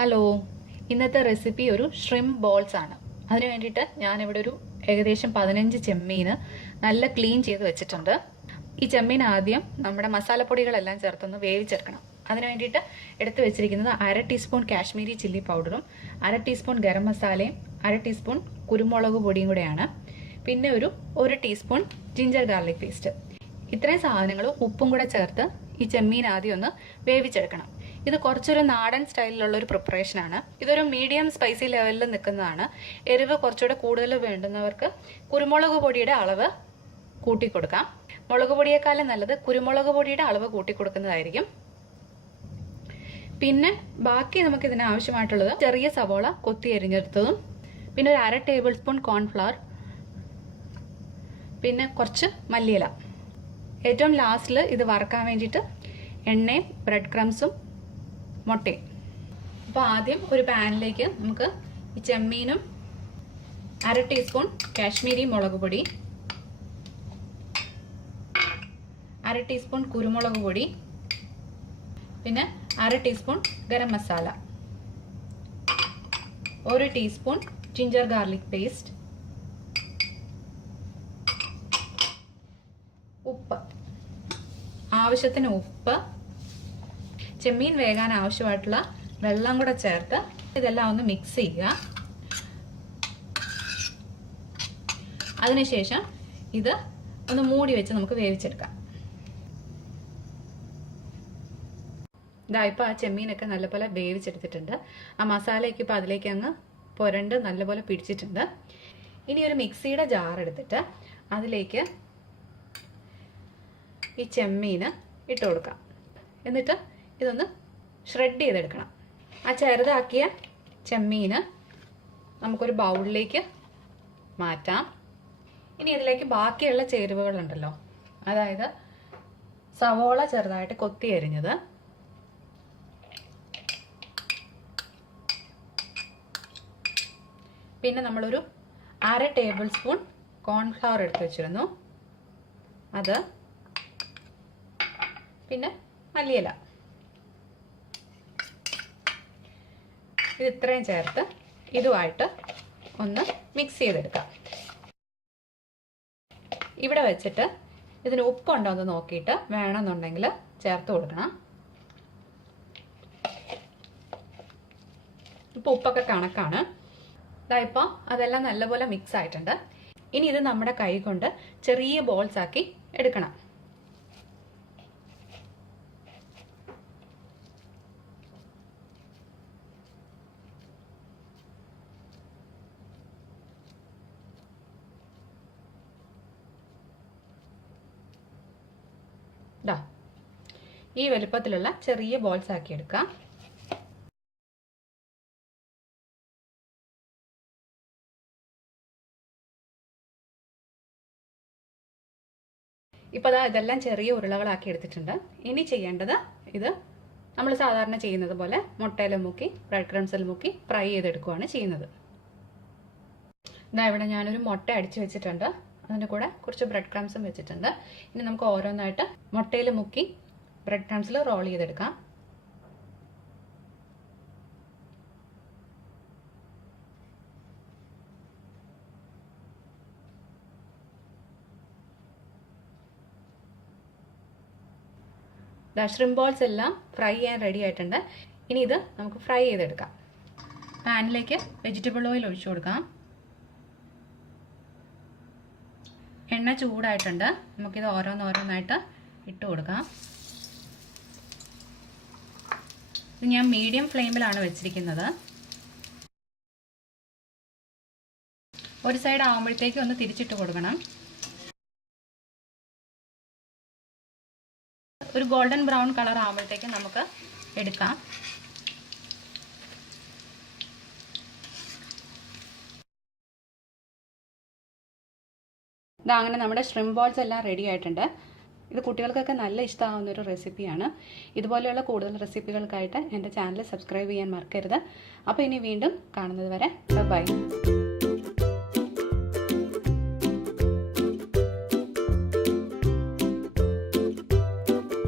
Hello, ഇന്നത്തെ recipe ഒരു shrimp balls ആണ്. അതിന് വേണ്ടിയിട്ട് ഞാനിവിടെ ഒരു ഏകദേശം 15 ചെമ്മീൻ നല്ല ക്ലീൻ ചെയ്ത് വെച്ചിട്ടുണ്ട്. ഈ ചെമ്മീൻ ആദ്യം നമ്മുടെ മസാലപ്പൊടികളെല്ലാം ചേർത്തൊന്ന് വേവിച്ചെടുക്കണം. അതിന് വേണ്ടിയിട്ട് എടുത്തു വെച്ചിരിക്കുന്നത് 1/2 ടീസ്പൂൺ കാശ്മീരി ചില്ലി പൗഡറും 1/2 ടീസ്പൂൺ ഗരം മസാലയും 1/2 ടീസ്പൂൺ കുരുമുളക് പൊടിയും കൂടെയാണ്. പിന്നെ ഒരു 1 ടീസ്പൂൺ ജിഞ്ചർ ഗാർലിക് പേസ്റ്റ്. ഇത്രയും സാധനങ്ങളും ഉപ്പും കൂടെ ചേർത്ത് ഈ ചെമ്മീൻ ആദ്യം ഒന്ന് വേവിച്ചെടുക്കണം. ഇത് കുറച്ചൊരു നാടൻ സ്റ്റൈലിലുള്ള ഒരു പ്രിപ്പറേഷനാണ്. ഇതൊരു മീഡിയം സ്പൈസി ലെവലിൽ നിൽക്കുന്നതാണ്. എരിവ് കുറച്ചുകൂടെ കൂടുതൽ വേണ്ടുന്നവർക്ക് കുരുമുളക് പൊടിയുടെ അളവ് കൂട്ടിക്കൊടുക്കാം. മുളക് പൊടിയേക്കാളും നല്ലത് കുരുമുളക് പൊടിയുടെ അളവ് കൂട്ടിക്കൊടുക്കുന്നതായിരിക്കും. പിന്നെ ബാക്കി നമുക്ക് ഇതിന് ആവശ്യമായിട്ടുള്ളത് ചെറിയ സവോള കൊത്തി എരിഞ്ഞെടുത്തതും, പിന്നെ ഒരു 1/2 ടേബിൾ സ്പൂൺ കോൺഫ്ലവർ, പിന്നെ കുറച്ച് മല്ലിയില. ഏറ്റവും ലാസ്റ്റിൽ ഇത് വറക്കാൻ വേണ്ടിയിട്ട് എണ്ണയും ബ്രെഡ് ക്രംസും മുട്ടയും. അപ്പോൾ ആദ്യം ഒരു പാനിലേക്ക് നമുക്ക് ഈ ചെമ്മീനും 1/2 ടീസ്പൂൺ കാശ്മീരി മുളക് പൊടി, 1/2 ടീസ്പൂൺ കുരുമുളക് പൊടി, പിന്നെ 1/2 teaspoon garam masala, 1 teaspoon ginger garlic paste, ഉപ്പ്, ആവശ്യത്തിന് ഉപ്പ്, ചെമ്മീൻ വേകാൻ ആവശ്യമായിട്ടുള്ള വെള്ളം കൂടെ ചേർത്ത് ഇതെല്ലാം ഒന്ന് മിക്സ് ചെയ്യുക. അതിനുശേഷം ഇത് ഒന്ന് മൂടി വെച്ച് നമുക്ക് വേവിച്ചെടുക്കാം. ഇതാ ഇപ്പോൾ ആ ചെമ്മീനൊക്കെ നല്ലപോലെ വേവിച്ചെടുത്തിട്ടുണ്ട്. ആ മസാലയൊക്കെ ഇപ്പോൾ അതിലേക്ക് അങ്ങ് പുരണ്ട് നല്ലപോലെ പിടിച്ചിട്ടുണ്ട്. ഇനി ഒരു മിക്സിയുടെ ജാർ എടുത്തിട്ട് അതിലേക്ക് ഈ ചെമ്മീൻ ഇട്ട് കൊടുക്കാം. എന്നിട്ട് ഇതൊന്ന് ഷ്രെഡ് ചെയ്തെടുക്കണം. ആ ചെറുതാക്കിയ ചെമ്മീൻ നമുക്കൊരു ബൗളിലേക്ക് മാറ്റാം. ഇനി ഇതിലേക്ക് ബാക്കിയുള്ള ചേരുവകളുണ്ടല്ലോ, അതായത് സവോള ചെറുതായിട്ട് കൊത്തി അരിഞ്ഞത്, പിന്നെ നമ്മളൊരു 1/2 ടേബിൾ സ്പൂൺ കോൺഫ്ലവർ എടുത്ത് വെച്ചിരുന്നു, അത്, പിന്നെ മല്ലിയില, ഇത് ഇത്രയും ചേർത്ത് ഇതുമായിട്ട് ഒന്ന് മിക്സ് ചെയ്തെടുക്കാം. ഇവിടെ വെച്ചിട്ട് ഇതിന് ഉപ്പുണ്ടോ എന്ന് നോക്കിയിട്ട് വേണമെന്നുണ്ടെങ്കിൽ ചേർത്ത് കൊടുക്കണം. ഇപ്പോൾ ഉപ്പൊക്കെ കണക്കാണ്. ഇപ്പോൾ അതെല്ലാം നല്ലപോലെ മിക്സ് ആയിട്ടുണ്ട്. ഇനി ഇത് നമ്മുടെ കൈ കൊണ്ട് ചെറിയ ബോൾസ് ആക്കി എടുക്കണം. ഈ വലുപ്പത്തിലുള്ള ചെറിയ ബോൾസ് ആക്കി എടുക്കാം. ഇപ്പോൾ ഇതെല്ലാം ചെറിയ ഉരുളകളാക്കി എടുത്തിട്ടുണ്ട്. ഇനി ചെയ്യേണ്ടത് ഇത് നമ്മൾ സാധാരണ ചെയ്യുന്നത് പോലെ മുട്ടയിൽ മുക്കി ബ്രെഡ് ക്രംസിൽ മുക്കി ഫ്രൈ ചെയ്തെടുക്കുകയാണ് ചെയ്യുന്നത്. ഇവിടെ ഞാനൊരു മുട്ട അടിച്ചു വെച്ചിട്ടുണ്ട്. അതിൻ്റെ കൂടെ കുറച്ച് ബ്രെഡ് ക്രംസും വെച്ചിട്ടുണ്ട്. ഇനി നമുക്ക് ഓരോന്നായിട്ട് മുട്ടയിൽ മുക്കി ബ്രെഡ് ക്രംസിൽ റോൾ ചെയ്തെടുക്കാം. ഷ്രിംപ് ബോൾസ് എല്ലാം ഫ്രൈ ചെയ്യാൻ റെഡി ആയിട്ടുണ്ട്. ഇനി ഇത് നമുക്ക് ഫ്രൈ ചെയ്തെടുക്കാം. പാനിലേക്ക് വെജിറ്റബിൾ ഓയിൽ ഒഴിച്ചു കൊടുക്കാം. എണ്ണ ചൂടായിട്ടുണ്ട്. നമുക്കിത് ഓരോന്നോരോന്നായിട്ട് ഇട്ട് കൊടുക്കാം. ഇത് ഞാൻ മീഡിയം ഫ്ലെയിമിലാണ് വെച്ചിരിക്കുന്നത്. ഒരു സൈഡ് ആകുമ്പോഴത്തേക്ക് ഒന്ന് തിരിച്ചിട്ട് കൊടുക്കണം. ഒരു ഗോൾഡൻ ബ്രൗൺ കളർ ആകുമ്പോഴത്തേക്ക് നമുക്ക് എടുക്കാം. അങ്ങനെ നമ്മുടെ ഷ്രിംപ് ബോൾസ് എല്ലാം റെഡി ആയിട്ടുണ്ട്. ഇത് കുട്ടികൾക്കൊക്കെ നല്ല ഇഷ്ടമാവുന്ന ഒരു റെസിപ്പിയാണ്. ഇതുപോലെയുള്ള കൂടുതൽ റെസിപ്പികൾക്കായിട്ട് എൻ്റെ ചാനൽ സബ്സ്ക്രൈബ് ചെയ്യാൻ മറക്കരുത്. അപ്പോൾ ഇനി വീണ്ടും കാണുന്നത് വരെ ബൈ.